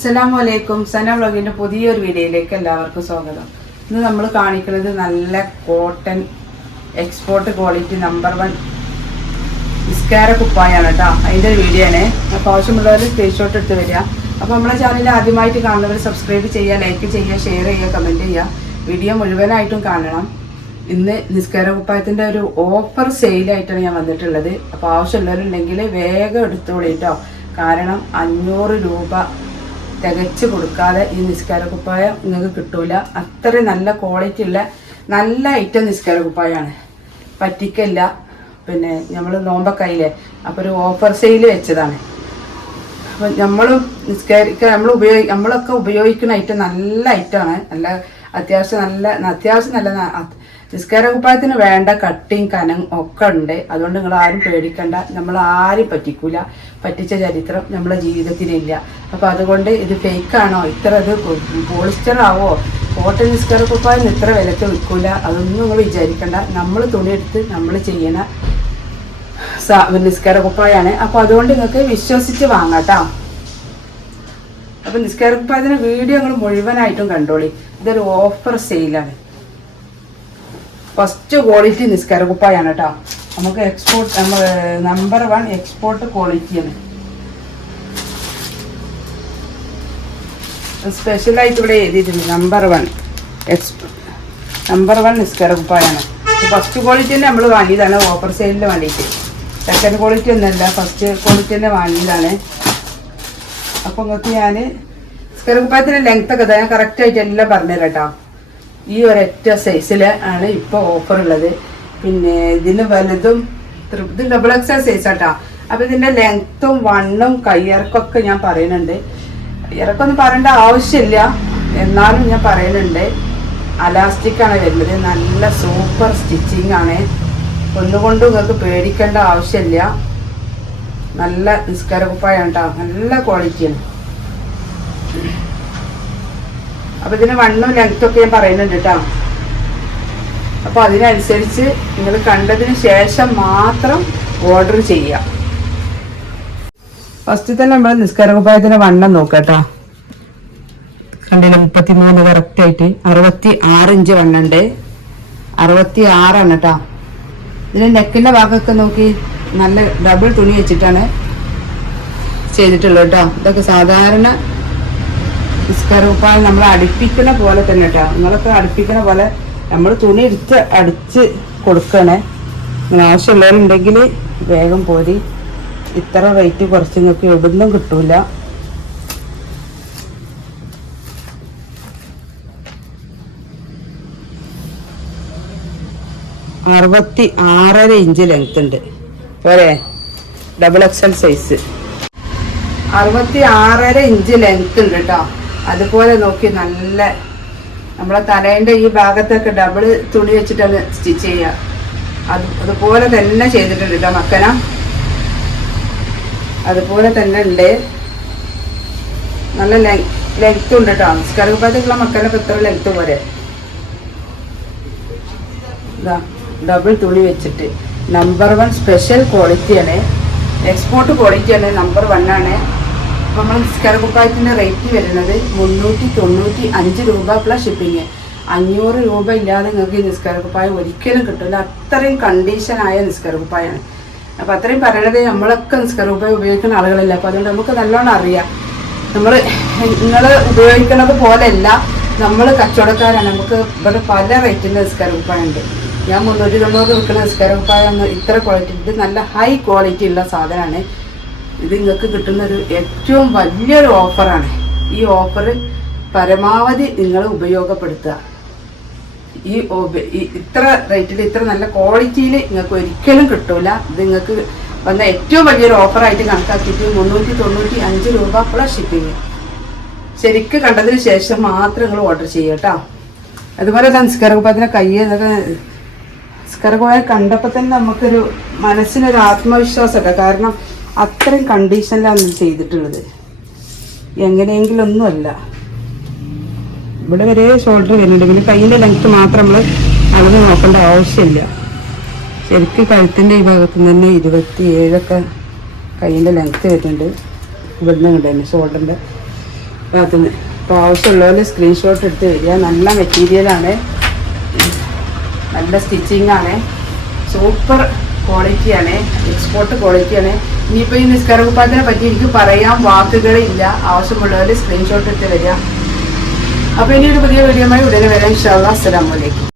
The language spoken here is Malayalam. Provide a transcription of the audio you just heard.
അസ്സലാമലൈക്കും. സന വ്ളോഗിൻ്റെ പുതിയൊരു വീഡിയോയിലേക്ക് എല്ലാവർക്കും സ്വാഗതം. ഇന്ന് നമ്മൾ കാണിക്കുന്നത് നല്ല കോട്ടൺ എക്സ്പോർട്ട് ക്വാളിറ്റി നമ്പർ 1 നിസ്കാര കുപ്പായാണ് കേട്ടോ. അതിൻ്റെ ഒരു വീഡിയോ ആണ്. അപ്പോൾ ആവശ്യമുള്ളവർ സ്ക്രീൻഷോട്ട് എടുത്ത് വരിക. അപ്പോൾ നമ്മളെ ചാനൽ ആദ്യമായിട്ട് കാണുന്നവർ സബ്സ്ക്രൈബ് ചെയ്യുക, ലൈക്ക് ചെയ്യുക, ഷെയർ ചെയ്യുക, കമൻറ്റ് ചെയ്യുക. വീഡിയോ മുഴുവനായിട്ടും കാണണം. ഇന്ന് നിസ്കാര കുപ്പായത്തിൻ്റെ ഒരു ഓഫർ സെയിലായിട്ടാണ് ഞാൻ വന്നിട്ടുള്ളത്. അപ്പോൾ ആവശ്യമുള്ളവരുണ്ടെങ്കിൽ വേഗം എടുത്തോളൂ കേട്ടോ. കാരണം 500 രൂപ തികച്ച് കൊടുക്കാതെ ഈ നിസ്കാര കുപ്പായം നിങ്ങൾക്ക് കിട്ടൂല. അത്രയും നല്ല ക്വാളിറ്റി ഉള്ള നല്ല ഐറ്റം നിസ്കാര കുപ്പായമാണ്. പറ്റിക്കല്ല. പിന്നെ നമ്മൾ നോമ്പൊക്കെയില്ലേ, അപ്പോൾ ഒരു ഓഫർ സെയിൽ വെച്ചതാണ്. അപ്പം നമ്മളും നമ്മളൊക്കെ ഉപയോഗിക്കുന്ന ഐറ്റം നല്ല ഐറ്റമാണ്. നല്ല അത്യാവശ്യം നല്ല നിസ്കാര കുപ്പായത്തിന് വേണ്ട കട്ടിങ് കനം ഒക്കെ ഉണ്ട്. അതുകൊണ്ട് നിങ്ങൾ ആരും പേടിക്കണ്ട. നമ്മൾ ആരും പറ്റിക്കൂല. പറ്റിച്ച ചരിത്രം നമ്മളെ ജീവിതത്തിലില്ല. അപ്പോൾ അതുകൊണ്ട് ഇത് ഫേക്കാണോ, ഇത്ര ഇത് പോളിസ്റ്റർ ആവോ, കോട്ടൺ നിസ്കാര കുപ്പായം ഇത്ര വിലക്ക് വിൽക്കൂല, അതൊന്നും നിങ്ങൾ വിചാരിക്കണ്ട. നമ്മൾ തുണിയെടുത്ത് നമ്മൾ ചെയ്യണ നിസ്കാര കുപ്പായാണ്. അപ്പോൾ അതുകൊണ്ട് നിങ്ങൾക്ക് വിശ്വസിച്ച് വാങ്ങാട്ടോ. അപ്പോൾ നിസ്കാര കുപ്പായത്തിന് വീഡിയോ നിങ്ങൾ മുഴുവനായിട്ടും കണ്ടോളി. ഇതൊരു ഓഫർ സെയിലാണ്. ഫസ്റ്റ് ക്വാളിറ്റി നിസ്കാര കുപ്പായാണ് കേട്ടോ. നമുക്ക് നമ്പർ 1 എക്സ്പോർട്ട് ക്വാളിറ്റിയാണ്. സ്പെഷ്യലായിട്ട് ഇവിടെ എഴുതിയിട്ടുണ്ട് നമ്പർ 1 നിസ്കാര കുപ്പായാണ്. ഫസ്റ്റ് ക്വാളിറ്റി തന്നെ നമ്മൾ വാങ്ങിയതാണ് ഓഫർ സെയിലിന് വേണ്ടിയിട്ട്. സെക്കൻഡ് ക്വാളിറ്റി ഒന്നുമല്ല, ഫസ്റ്റ് ക്വാളിറ്റി തന്നെ വാങ്ങിയതാണ്. അപ്പോൾ നിങ്ങൾക്ക് ഞാൻ നിസ്കാര കുപ്പായത്തിൻ്റെ ലെങ്ത്തൊക്കെ ഞാൻ കറക്റ്റായിട്ട് എല്ലാം പറഞ്ഞുതരാം കേട്ടോ. ഈ ഒരൊറ്റ സൈസിൽ ആണ് ഇപ്പോൾ ഓഫർ ഉള്ളത്. പിന്നെ ഇതിന് വലുതും ഇത് ഡബിൾ XL സൈസാട്ടോ. അപ്പോൾ ഇതിൻ്റെ ലെങ്ത്തും വണ്ണും കയ്യിറക്കൊക്കെ ഞാൻ പറയുന്നുണ്ട്. ഇറക്കൊന്നും പറയേണ്ട ആവശ്യമില്ല, എന്നാലും ഞാൻ പറയുന്നുണ്ട്. അലാസ്റ്റിക്കാണ് വരുന്നത്. നല്ല സൂപ്പർ സ്റ്റിച്ചിങ് ആണ്. ഒന്നുകൊണ്ടും നിങ്ങൾക്ക് പേടിക്കേണ്ട ആവശ്യമില്ല. നല്ല നിസ്കാര കുപ്പായാണ് കേട്ടോ. നല്ല ക്വാളിറ്റിയാണ്. അപ്പോൾ ഇതിന് വണ്ണും ലെങ്ത്തൊക്കെ ഞാൻ പറയുന്നുണ്ട് കേട്ടോ. അപ്പോൾ അതിനനുസരിച്ച് നിങ്ങൾ കണ്ടതിന് ശേഷം മാത്രം ഓർഡർ ചെയ്യാം. ഫസ്റ്റ് തന്നെ നമ്മൾ നിസ്കാര കുപ്പായത്തിൻ്റെ വണ്ണം നോക്കാം കേട്ടോ. കണ്ടില്ല, 33 കറക്റ്റായിട്ട്. 66 ഇഞ്ച് വണ്ണുണ്ട്. 66 കേട്ടോ. ഇതിന് നെക്കിൻ്റെ ഭാഗമൊക്കെ നോക്കി നല്ല ഡബിൾ തുണി വെച്ചിട്ടാണ് ചെയ്തിട്ടുള്ളത് കേട്ടോ. ഇതൊക്കെ സാധാരണ നിസ്കാര കുപ്പായം നമ്മൾ അടുപ്പിക്കുന്ന പോലെ തന്നെ കേട്ടോ. നിങ്ങളൊക്കെ അടുപ്പിക്കുന്ന പോലെ നമ്മൾ തുണി എടുത്ത് അടിച്ച് കൊടുക്കണേ. ആവശ്യമുള്ളവരുണ്ടെങ്കിൽ വേഗം പോരി. ഇത്ര റേറ്റ് കുറച്ച് നിങ്ങൾക്ക് എവിടുന്നും കിട്ടൂല. അറുപത്തി 6.5 ഇഞ്ച് ലെങ്ത് ഉണ്ട്. പോരെ, double XL size 66.5 inch length ഉണ്ട് കേട്ടോ. അതുപോലെ നോക്കി നല്ല നമ്മളെ തലേൻ്റെ ഈ ഭാഗത്തൊക്കെ ഡബിൾ തുണി വെച്ചിട്ടാണ് സ്റ്റിച്ച് ചെയ്യുക. അതുപോലെ തന്നെ ചെയ്തിട്ടുണ്ട് കേട്ടോ മക്കന. അതുപോലെ തന്നെ ഉണ്ട്. നല്ല ലെങ്ത്തും ഉണ്ട് കേട്ടോ. നിസ്കാര കുപ്പായത്തിലുള്ള മക്കനൊക്കെ ഇത്ര ലെങ്ത്ത് പോലെ ഇതാ ഡബിൾ തുണി വെച്ചിട്ട് നമ്പർ 1 സ്പെഷ്യൽ ക്വാളിറ്റിയാണ്. എക്സ്പോർട്ട് ക്വാളിറ്റിയാണ്. നമ്പർ 1 ആണ്. അപ്പോൾ നമ്മൾ നിസ്കാര കുപ്പായത്തിൻ്റെ റേറ്റ് വരുന്നത് 395 രൂപ പ്ലസ് ഷിപ്പിങ്. 500 രൂപ ഇല്ലാതെ നിങ്ങൾക്ക് ഈ നിസ്കാര കുപ്പായം ഒരിക്കലും കിട്ടില്ല. അത്രയും കണ്ടീഷനായ നിസ്കാര കുപ്പായമാണ്. അപ്പോൾ അത്രയും പറയണത് നമ്മളൊക്കെ നിസ്കാര കുപ്പായം ഉപയോഗിക്കുന്ന ആളുകളല്ല. അപ്പോൾ അതുകൊണ്ട് നമുക്ക് നല്ലോണം അറിയാം. നിങ്ങൾ ഉപയോഗിക്കുന്നത് പോലെയല്ല, നമ്മൾ കച്ചവടക്കാരാണ്. നമുക്ക് ഇവിടെ പല റേറ്റിൻ്റെ നിസ്കാര കുപ്പായം ഉണ്ട്. ഞാൻ 390 വിൽക്കുന്ന നിസ്കാര കുപ്പായം ഇത്ര ക്വാളിറ്റി. ഇത് നല്ല ഹൈ ക്വാളിറ്റി ഉള്ള സാധനമാണ്. ഇത് നിങ്ങൾക്ക് കിട്ടുന്നൊരു ഏറ്റവും വലിയൊരു ഓഫറാണ്. ഈ ഓഫർ പരമാവധി നിങ്ങൾ ഉപയോഗപ്പെടുത്തുക. ഈ ഇത്ര റേറ്റിൽ ഇത്ര നല്ല ക്വാളിറ്റിയിൽ നിങ്ങൾക്ക് ഒരിക്കലും കിട്ടൂല. ഇത് നിങ്ങൾക്ക് വന്ന ഏറ്റവും വലിയൊരു ഓഫറായിട്ട് കണക്കാക്കിയിട്ട് 395 രൂപ പ്ലസ് ഷിപ്പിങ്. ശരിക്കും കണ്ടതിന് ശേഷം മാത്രം നിങ്ങൾ ഓർഡർ ചെയ്യുക കേട്ടോ. അതുപോലെ നിസ്കാര കുപ്പായത്തിൻ്റെ നിസ്കാര കുപ്പായം കണ്ടപ്പോൾ തന്നെ നമുക്കൊരു മനസ്സിനൊരു ആത്മവിശ്വാസമൊക്കെ. കാരണം അത്രയും കണ്ടീഷനിലാണ് ചെയ്തിട്ടുള്ളത്. എങ്ങനെയെങ്കിലും ഒന്നുമല്ല. ഇവിടെ വരെ ഷോൾഡർ വരുന്നുണ്ട്. പിന്നെ കയ്യിൻ്റെ ലെങ്ത്ത് മാത്രം നമ്മൾ അളന്ന് നോക്കേണ്ട ആവശ്യമില്ല. ശരിക്കും കഴുത്തിൻ്റെ ഈ ഭാഗത്ത് നിന്ന് തന്നെ 27 കയ്യിൻ്റെ ലെങ്ത്ത് വരുന്നുണ്ട്. ഇവിടുന്ന് കണ്ടു ഷോൾഡറിൻ്റെ ഭാഗത്തുനിന്ന്. അപ്പോൾ ആവശ്യമുള്ളവർ സ്ക്രീൻഷോട്ട് എടുത്ത് വരിക. നല്ല മെറ്റീരിയലാണ്, നല്ല സ്റ്റിച്ചിങ് ആണ്, സൂപ്പർ ക്വാളിറ്റിയാണ്, എക്സ്പോർട്ട് ക്വാളിറ്റിയാണ്. ഇനിയിപ്പോൾ ഈ നിസ്കാര കുപ്പായത്തിനെ പറ്റി എനിക്ക് പറയാൻ വാക്കുകളില്ല. ആവശ്യമുള്ളവർ സ്ക്രീൻഷോട്ട് എടുത്ത് വരിക. അപ്പോൾ ഇനി ഒരു പുതിയ വീഡിയോയുമായി ഉടനെ വരാം. ഇൻഷാ അല്ലാഹ്. അസ്സലാമു അലൈക്കും.